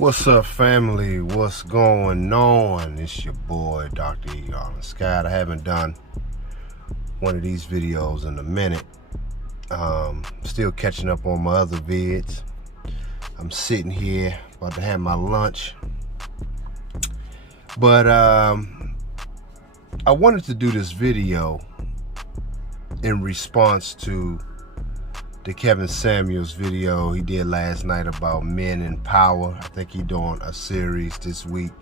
What's up, family? What's going on? It's your boy, Dr. E. Garland Scott. I haven't done one of these videos in a minute. Still catching up on my other vids. I'm sitting here about to have my lunch. But I wanted to do this video in response to the Kevin Samuels video he did last night about men in power. I think he's doing a series this week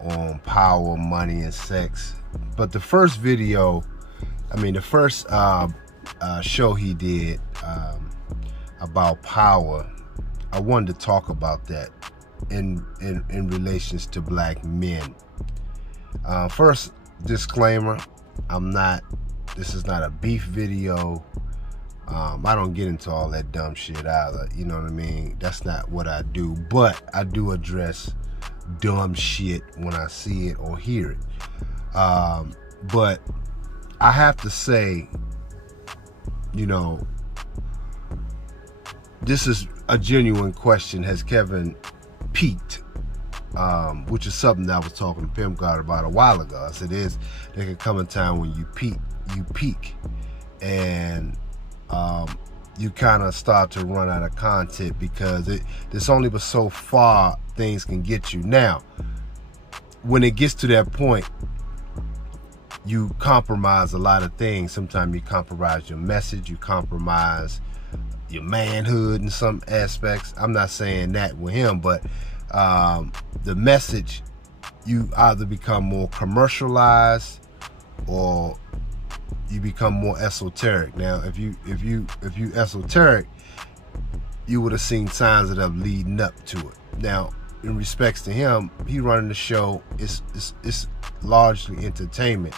on power, money, and sex. But the first video, the first show he did about power, I wanted to talk about that in relations to black men. First disclaimer, this is not a beef video. I don't get into all that dumb shit either, you know what I mean? That's not what I do, but I do address dumb shit when I see it or hear it. But I have to say, this is a genuine question. Has Kevin peaked? Which is something that I was talking to Pimp God about a while ago. I said, there can come a time when you peak, and you kind of start to run out of content because there's only but so far things can get you. Now, when it gets to that point, you compromise a lot of things. Sometimes you compromise your message, you compromise your manhood in some aspects. I'm not saying that with him, but the message, you either become more commercialized or you become more esoteric. Now, if you esoteric, you would have seen signs of that leading up to it. Now, in respects to him, he running the show. It's largely entertainment,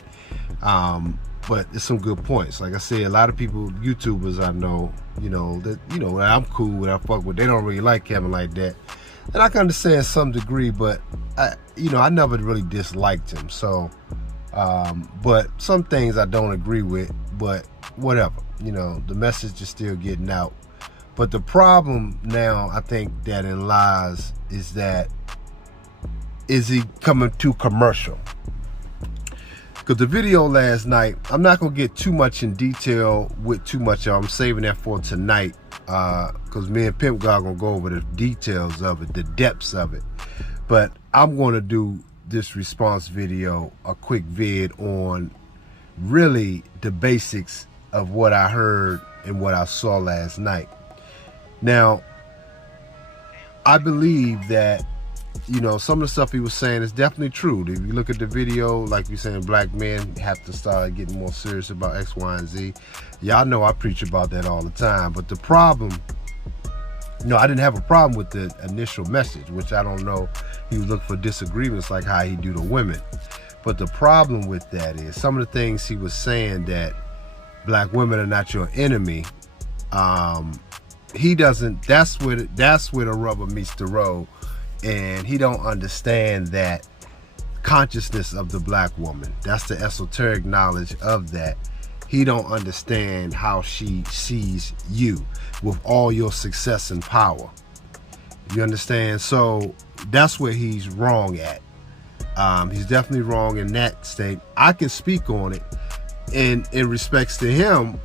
but it's some good points. Like I said, a lot of people, YouTubers I know, that I'm cool with, I fuck with, they don't really like Kevin like that, and I can understand some degree, but I never really disliked him. So. But some things I don't agree with, but whatever, the message is still getting out. But the problem now, I think that in lies is that, is he coming too commercial? Because the video last night, I'm not going to get too much in detail with too much. I'm saving that for tonight, because me and Pimp God going to go over the details of it, the depths of it. But I'm going to do this response video, a quick vid on really the basics of what I heard and what I saw last night. Now, I believe that, some of the stuff he was saying is definitely true. If you look at the video, like you're saying, black men have to start getting more serious about X, Y, and Z. Y'all know I preach about that all the time. But the problem, I didn't have a problem with the initial message, which I don't know. He was looking for disagreements like how he do to women. But the problem with that is some of the things he was saying, that black women are not your enemy. He doesn't, that's where the rubber meets the road. And he don't understand that consciousness of the black woman. That's the esoteric knowledge of that. He don't understand how she sees you with all your success and power. You understand? So that's where he's wrong at. He's definitely wrong in that state. I can speak on it. And in respects to him,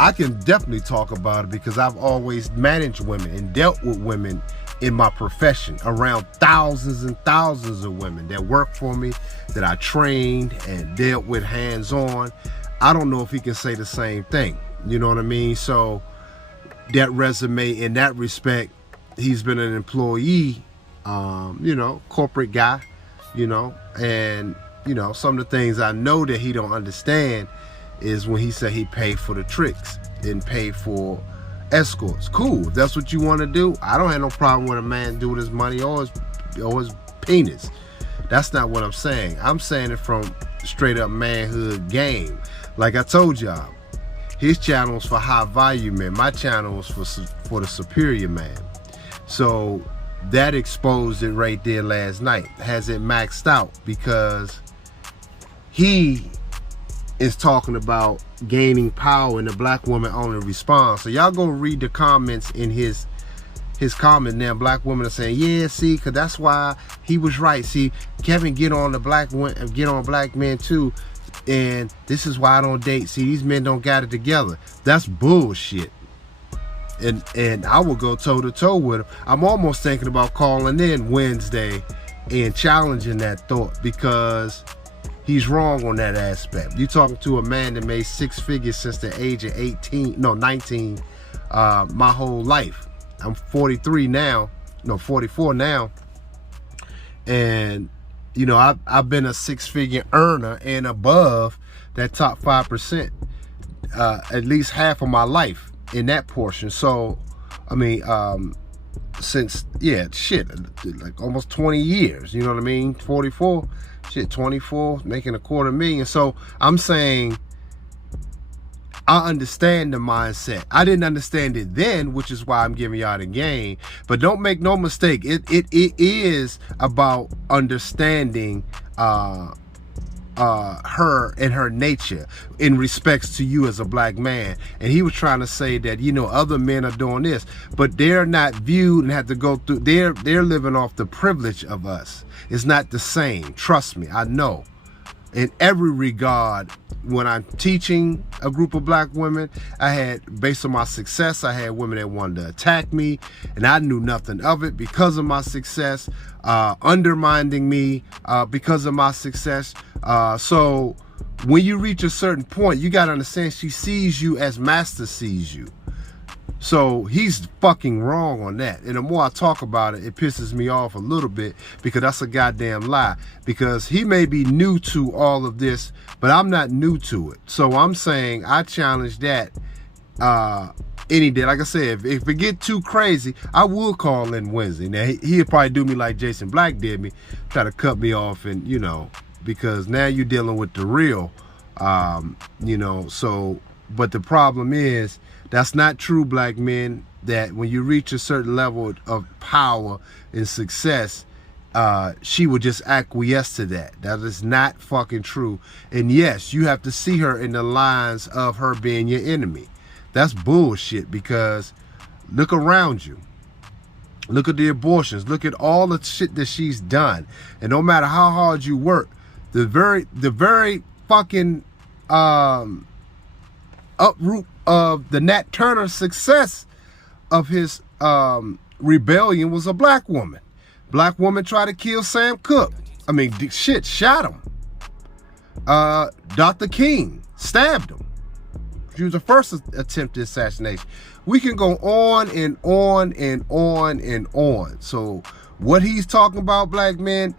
I can definitely talk about it because I've always managed women and dealt with women in my profession, around thousands and thousands of women that work for me, that I trained and dealt with hands-on. I don't know if he can say the same thing. You know what I mean? So that resume, in that respect, he's been an employee, corporate guy, and, some of the things I know that he don't understand is when he said he paid for the tricks and paid for escorts. Cool, if that's what you want to do. I don't have no problem with a man doing his money or his penis. That's not what I'm saying. I'm saying it from straight up manhood game. Like I told y'all, his channel is for high value men. My channel is for the superior man. So that exposed it right there last night. Has it maxed out because he is talking about gaining power and the black woman only responds. So y'all go read the comments in his his comment now, black women are saying, yeah, see, because that's why he was right. See, Kevin get on black men too, and this is why I don't date. See, these men don't got it together. That's bullshit. And I will go toe to toe with him. I'm almost thinking about calling in Wednesday and challenging that thought, because he's wrong on that aspect. You talking to a man that made 6 figures since the age of 19, my whole life. I'm 43 now, 44 now. And, you know, I've been a 6-figure earner and above that top 5%, at least half of my life in that portion. So, I mean, since, like almost 20 years, you know what I mean? 44, 24, making $250,000. So I'm saying, I understand the mindset. I didn't understand it then, which is why I'm giving y'all the game. But don't make no mistake. It is about understanding her and her nature in respects to you as a black man. And he was trying to say that, you know, other men are doing this, but they're not viewed and have to go through. They're living off the privilege of us. It's not the same. Trust me, I know. In every regard, when I'm teaching a group of black women, I had, based on my success, I had women that wanted to attack me, and I knew nothing of it because of my success, undermining me because of my success. So when you reach a certain point, you got to understand she sees you as master sees you. So he's fucking wrong on that. And the more I talk about it, it pisses me off a little bit, because that's a goddamn lie. Because he may be new to all of this, but I'm not new to it. So I'm saying I challenge that any day. Like I said, if it get too crazy, I will call in Wednesday. Now he'll probably do me like Jason Black did me, try to cut me off, and you know, because now you're dealing with the real, you know. So, but the problem is, that's not true, black men, that when you reach a certain level of power and success, she would just acquiesce to that. That is not fucking true. And yes, you have to see her in the lines of her being your enemy. That's bullshit, because look around you. Look at the abortions. Look at all the shit that she's done. And no matter how hard you work, the very fucking uproot of the Nat Turner success of his rebellion was a black woman. Black woman tried to kill Sam Cooke. I mean, shit, shot him. Dr. King stabbed him. She was the first attempted assassination. We can go on and on and on and on. So what he's talking about, black men,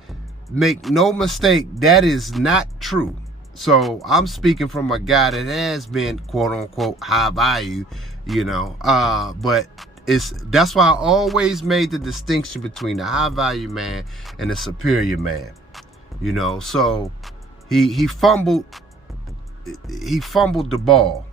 make no mistake, that is not true. So I'm speaking from a guy that has been quote unquote high value, you know, but that's why I always made the distinction between the high value man and the superior man, you know. So he fumbled the ball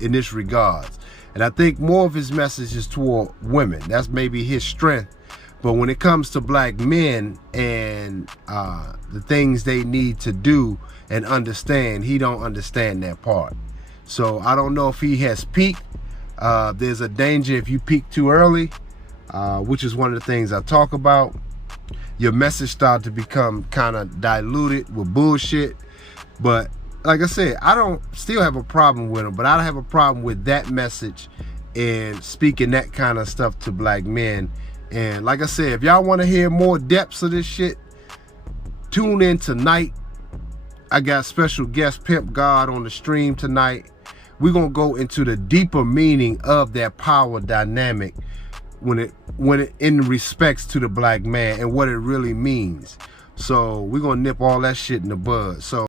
in this regards. And I think more of his message is toward women. That's maybe his strength. But when it comes to black men and the things they need to do and understand, he don't understand that part. So I don't know if he has peaked. There's a danger if you peak too early, which is one of the things I talk about. Your message starts to become kind of diluted with bullshit. But like I said, I don't still have a problem with him, but I don't have a problem with that message and speaking that kind of stuff to black men. And like I said, if y'all want to hear more depths of this shit, tune in tonight. I got special guest Pimp God on the stream tonight. We're gonna go into the deeper meaning of that power dynamic when it in respects to the black man and what it really means. So we're gonna nip all that shit in the bud. So